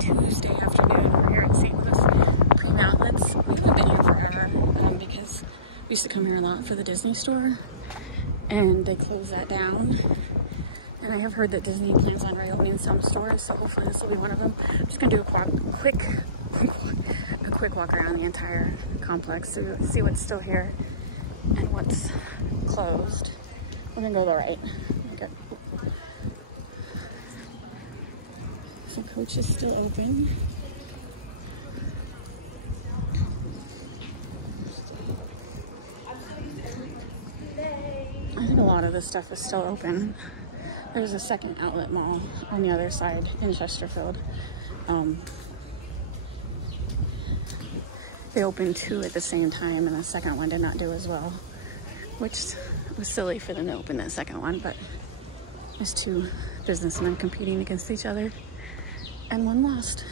Tuesday afternoon. We're here at St. Louis Cream Outlets. We've been here forever because we used to come here a lot for the Disney store, and they closed that down. And I have heard that Disney plans on reopening some stores, so hopefully this will be one of them. I'm just gonna do a quick walk around the entire complex to see what's still here and what's closed. We're gonna go to the right. Okay. So Coach is still open. I think a lot of this stuff is still open. There's a second outlet mall on the other side in Chesterfield. They opened two at the same time, and the second one did not do as well, which was silly for them to open that second one, but there's two businessmen competing against each other, and one lost.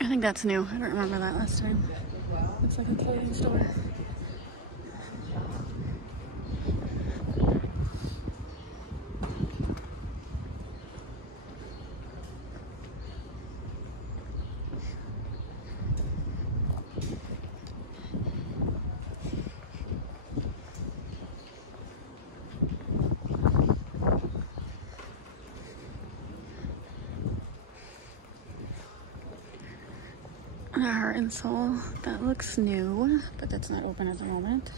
I think that's new. I don't remember that last time. Looks like a clothing store. Heart and Soul, that looks new, but that's not open at the moment.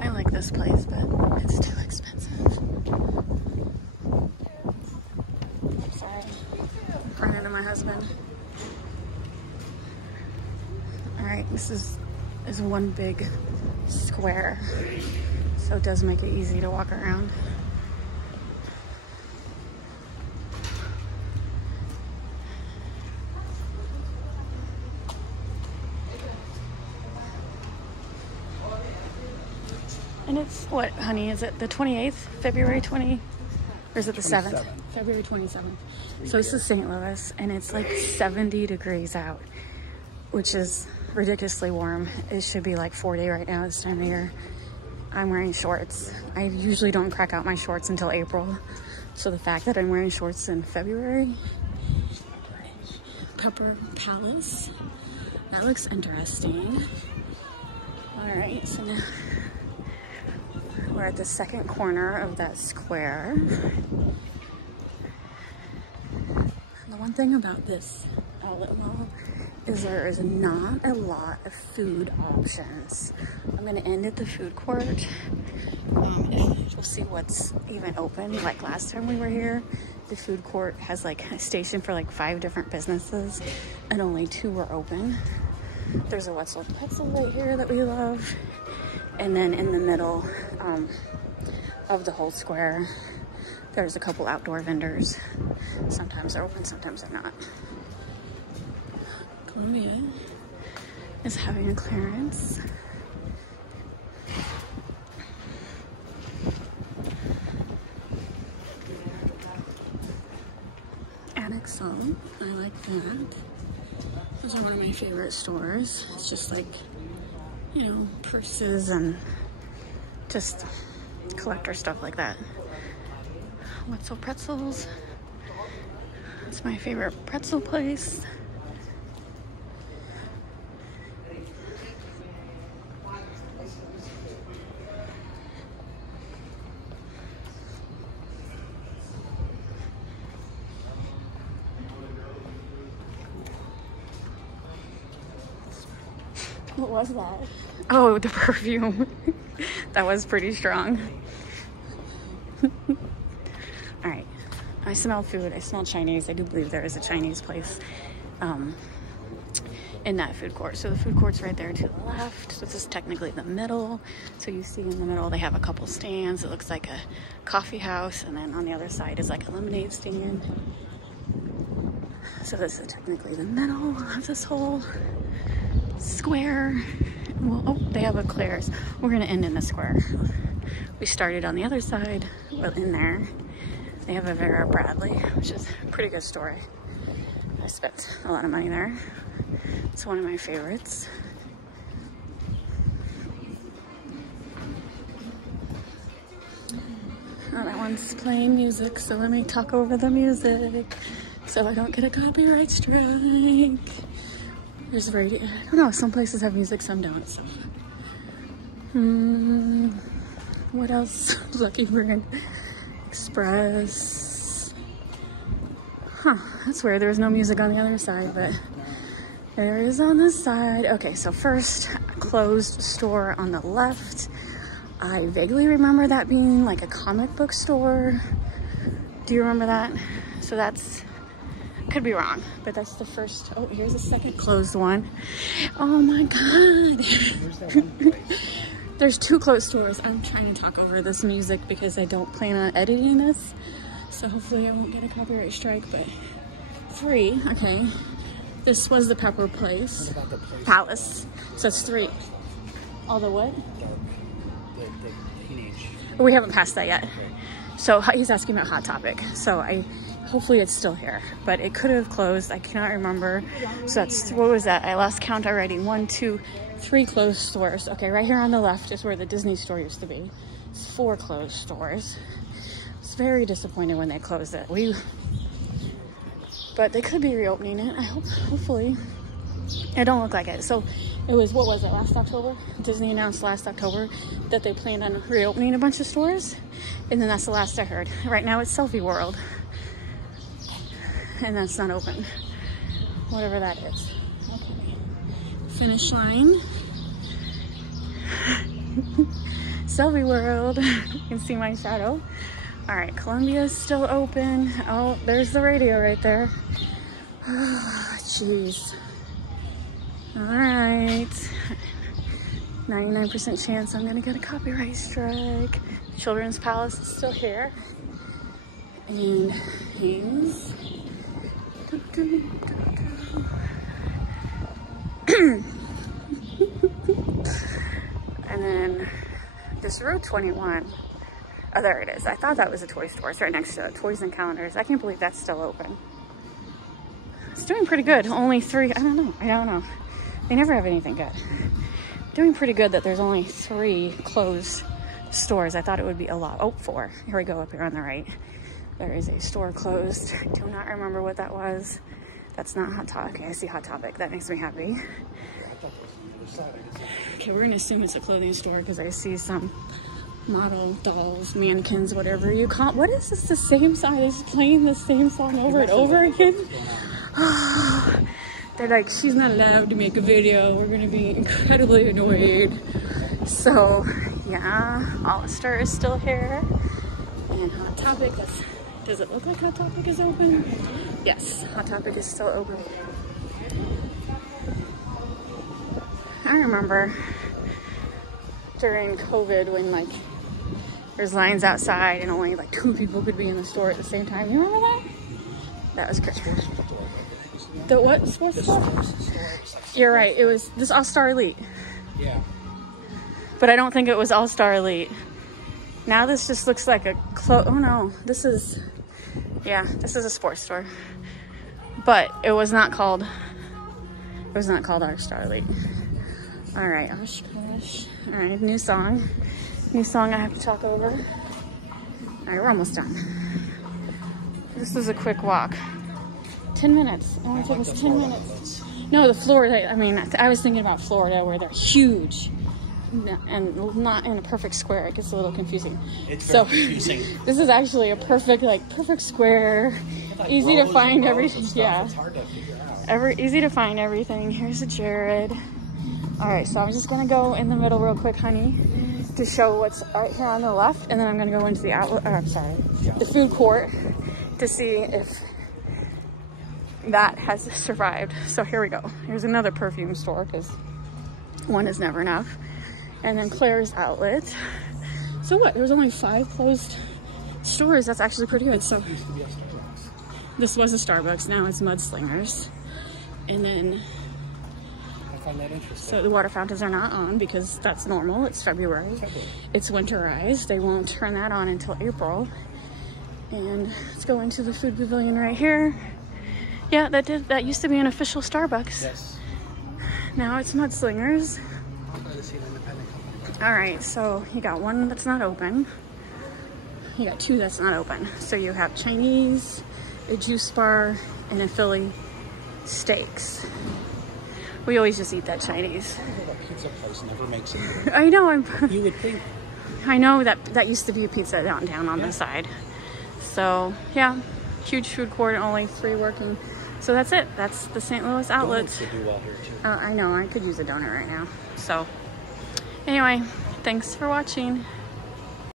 I like this place, but it's too expensive. Sorry, I'm running into my husband. All right, this is one big square, so it does make it easy to walk around. And it's what, honey, is it the 28th, February 20, or is it the 7th? February 27th. So this is St. Louis, and it's like 70 degrees out, which is ridiculously warm. It should be like 40 right now this time of year. I'm wearing shorts. I usually don't crack out my shorts until April. So the fact that I'm wearing shorts in February. Pepper Palace. That looks interesting. All right, so now we're at the second corner of that square. The one thing about this outlet mall is there is not a lot of food options. I'm gonna end at the food court. We'll see what's even open. Like last time we were here, the food court has like a station for like 5 different businesses and only 2 were open. There's a Wetzel pretzel right here that we love. And then in the middle of the whole square, there's a couple outdoor vendors. Sometimes they're open, sometimes they're not. Columbia is having a clearance. Anexo, I like that. Those are one of my favorite stores. It's just like, you know, purses and just collector stuff like that. Wetzel Pretzels. It's my favorite pretzel place. What was that? Oh, the perfume. That was pretty strong. All right, I smell food. I smell Chinese. I do believe there is a Chinese place in that food court. So the food court's right there to the left. So this is technically the middle. So you see in the middle they have a couple stands. It looks like a coffee house, and then on the other side is like a lemonade stand. So this is technically the middle of this whole square. Well, oh, they have a Claire's. We're gonna end in the square. We started on the other side, well, in there. They have a Vera Bradley, which is a pretty good store. I spent a lot of money there. It's one of my favorites. Oh, that one's playing music, so let me talk over the music so I don't get a copyright strike. There's radio. I don't know, some places have music, some don't. So. What else? Lucky Bird Express. Huh, that's weird. There was no music on the other side, but there is on this side. Okay, so first, closed store on the left. I vaguely remember that being like a comic book store. Do you remember that? So that's, could be wrong, but that's the first. Oh, here's a second closed one. Oh my God. Where's that one place? There's two closed stores. I'm trying to talk over this music because I don't plan on editing this. So hopefully I won't get a copyright strike, but 3, okay. This was the Pepper Place. What about the place? Palace. So it's 3. All the what? The teenage. We haven't passed that yet. Okay. So he's asking about Hot Topic. So hopefully it's still here, but it could have closed. I cannot remember. So that's, what was that? I lost count already. 1, 2, 3 closed stores. Okay, right here on the left is where the Disney store used to be. It's 4 closed stores. I was very disappointed when they closed it. But they could be reopening it. I hope, hopefully. It don't look like it. So it was, what was it, last October? Disney announced last October that they planned on reopening a bunch of stores. And then that's the last I heard. Right now it's Selfie World. And that's not open. Whatever that is. Okay. Finish line. Selfie World. You can see my shadow. All right, Columbia's still open. Oh, there's the radio right there. Oh, jeez. All right. 99% chance I'm gonna get a copyright strike. Children's Palace is still here. And Haynes. And then this Route 21. Oh, there it is. I thought that was a toy store. It's right next to it. Toys and Calendars. I can't believe that's still open. It's doing pretty good. Only 3. I don't know. They never have anything good. Doing pretty good that there's only 3 closed stores. I thought it would be a lot. Oh, 4. Here we go up here on the right. There is a store closed. I do not remember what that was. That's not Hot Topic. Okay, I see Hot Topic. That makes me happy. Okay, we're gonna assume it's a clothing store because I see some model dolls, mannequins, whatever you call. What is this? The same song? It's playing the same song over and over again. They're like, she's not allowed to make a video. We're gonna be incredibly annoyed. So yeah, Hollister is still here, and Hot Topic. Does it look like Hot Topic is open? Yes, Hot Topic is still open. I remember during COVID when like there's lines outside and only like 2 people could be in the store at the same time. You remember that? That was crazy. The what sports store? You're right. It was this All-Star Elite. Yeah. But I don't think it was All-Star Elite. Now this just looks like a oh no, this is, yeah, this is a sports store. But it was not called All-Star Elite. All right, Oshkosh. All right, new song I have to talk over. All right, we're almost done. This is a quick walk. 10 minutes. It only took us 10 minutes. No, the Florida, I mean, I was thinking about Florida where they're huge and not in a perfect square. It gets a little confusing. It's very confusing. This is actually a perfect square. Easy to find everything. Yeah. It's hard to figure out. Easy to find everything. Here's a Jared. All right, so I'm just gonna go in the middle real quick, honey, to show what's right here on the left, and then I'm gonna go into the outlet, the food court to see if that has survived. So here we go. Here's another perfume store because one is never enough. And then Claire's Outlet. So what? There was only 5 closed stores. That's actually pretty good. So Used to be a Starbucks. this was a Starbucks. Now it's Mudslingers. And then I find that interesting. so the water fountains are not on because that's normal. It's February. It's winterized. They won't turn that on until April. And let's go into the food pavilion right here. Yeah, that used to be an official Starbucks. Yes. Now it's Mudslingers. I'm glad to see an independent company. All right, so you got one that's not open. You got 2 that's not open. So you have Chinese, a juice bar, and a Philly steaks. We always just eat that Chinese. A pizza place never makes it. I know. You would think. I know that used to be a pizza downtown on the side. So yeah, huge food court, only 3 working. So that's it. That's the St. Louis Outlet. Donuts would do well here too. I know. I could use a donut right now. So anyway, thanks for watching.